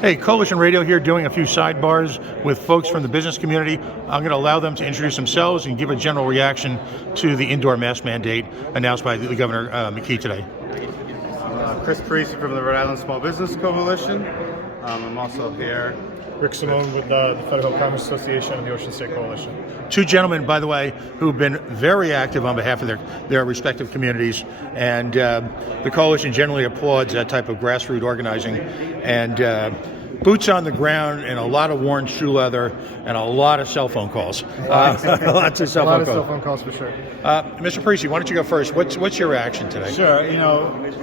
Hey, Coalition Radio here doing a few sidebars with folks from the business community. I'm going to allow them to introduce themselves and give a general reaction to the indoor mask mandate announced by the Governor McKee today. Chris Parisi from the Rhode Island Small Business Coalition. I'm also here. Rick Simone with the Federal Commerce Association and the Ocean State Coalition. Two gentlemen, by the way, who've been very active on behalf of their respective communities, and the coalition generally applauds that type of grassroots organizing, and boots on the ground and a lot of worn shoe leather and a lot of cell phone calls. Lots of cell phone calls for sure. Mr. Parisi, why don't you go first? What's your reaction today? Sure.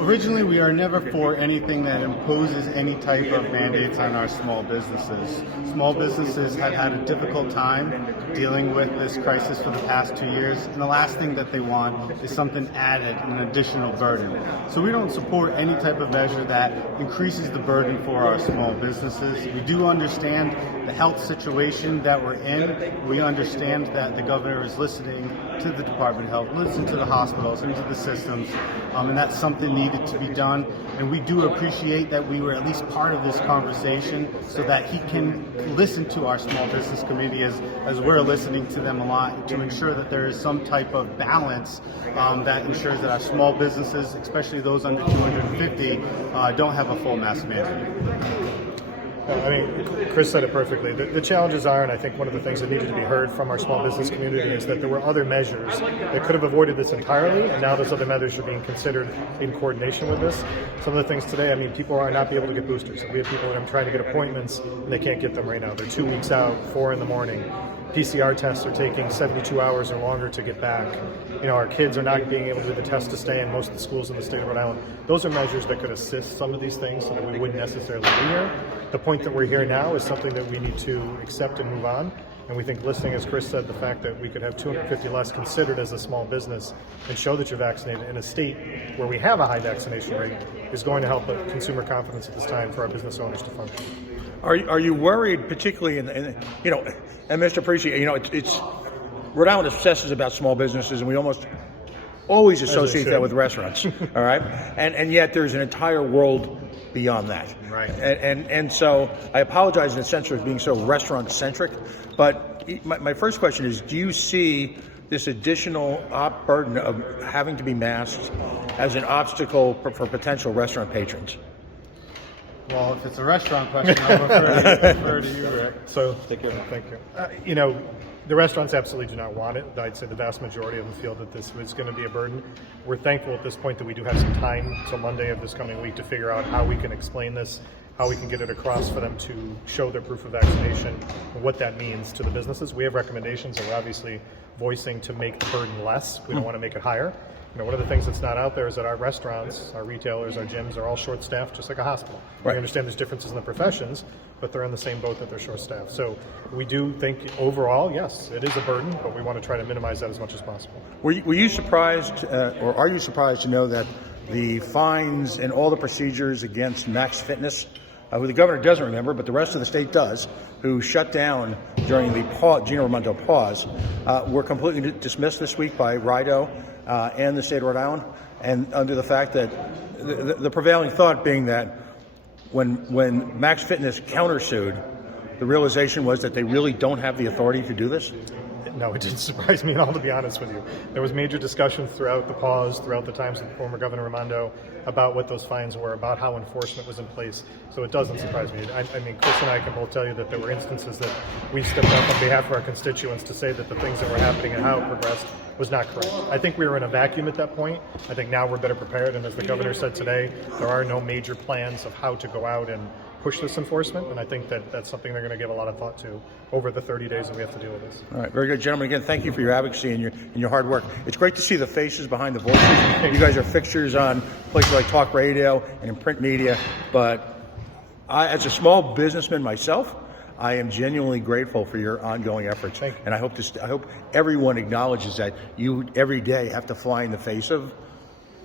Originally we are never for anything that imposes any type of mandates on our small businesses. Small businesses have had a difficult time dealing with this crisis for the past 2 years, and the last thing that they want is something added, an additional burden. So we don't support any type of measure that increases the burden for our small businesses. We do understand the health situation that we're in. We understand that the governor is listening to the Department of Health, listening to the hospitals, into the systems, and that's something needed to be done. And we do appreciate that we were at least part of this conversation so that he can listen to our small business community as we're listening to them a lot, to ensure that there is some type of balance that ensures that our small businesses, especially those under 250, don't have a full mask mandate. I mean, Chris said it perfectly. The challenges are, and I think one of the things that needed to be heard from our small business community is that there were other measures that could have avoided this entirely, and now those other measures are being considered in coordination with this. Some of the things today, I mean, people are not be able to get boosters. We have people that are trying to get appointments, and they can't get them right now. They're 2 weeks out, 4 in the morning. PCR tests are taking 72 hours or longer to get back. Our kids are not being able to do the test to stay in most of the schools in the state of Rhode Island. Those are measures that could assist some of these things so that we wouldn't necessarily be here. The point that we're here now is something that we need to accept and move on. And we think listening, as Chris said, the fact that we could have 250 less considered as a small business and show that you're vaccinated in a state where we have a high vaccination rate is going to help consumer confidence at this time for our business owners to function. Are you worried, particularly and Mr. Parisi, it's Rhode Island obsesses about small businesses, and we almost always associate that with restaurants. All right, and yet there's an entire world beyond that. Right. And so I apologize in the sense of being so restaurant centric, but my first question is: do you see this additional burden of having to be masked as an obstacle for potential restaurant patrons? Well, if it's a restaurant question, I'll refer to you, Rick. So, thank you. The restaurants absolutely do not want it. I'd say the vast majority of them feel that this is going to be a burden. We're thankful at this point that we do have some time till Monday of this coming week to figure out how we can explain this, how we can get it across for them to show their proof of vaccination, and what that means to the businesses. We have recommendations that we're obviously voicing to make the burden less. We don't want to make it higher. One of the things that's not out there is that our restaurants, our retailers, our gyms are all short-staffed, just like a hospital. Right. We understand there's differences in the professions, but they're in the same boat that they're short-staffed. So we do think overall, yes, it is a burden, but we want to try to minimize that as much as possible. Were you surprised, or are you surprised to know that the fines and all the procedures against Max Fitness, who the governor doesn't remember, but the rest of the state does, who shut down during the Gina Raimondo pause, were completely dismissed this week by RIDO and the state of Rhode Island, and under the fact that the prevailing thought being that when Max Fitness countersued, the realization was that they really don't have the authority to do this? No, it didn't surprise me at all, to be honest with you. There was major discussion throughout the pause, throughout the times of former Governor Raimondo, about what those fines were, about how enforcement was in place. So it doesn't surprise me. I mean, Chris and I can both tell you that there were instances that we stepped up on behalf of our constituents to say that the things that were happening and how it progressed was not correct. I think we were in a vacuum at that point. I think now we're better prepared, and as the governor said today, there are no major plans of how to go out and push this enforcement, and I think that that's something they're going to give a lot of thought to over the 30 days that we have to deal with this. All right, very good, gentlemen. Again, thank you for your advocacy and your hard work. It's great to see the faces behind the voices. You guys are fixtures on places like talk radio and in print media, but as a small businessman myself, I am genuinely grateful for your ongoing efforts, and I hope everyone acknowledges that you every day have to fly in the face of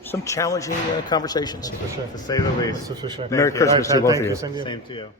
some challenging conversations. For sure, to say the least. For sure. Merry Christmas to both of you. Same to you.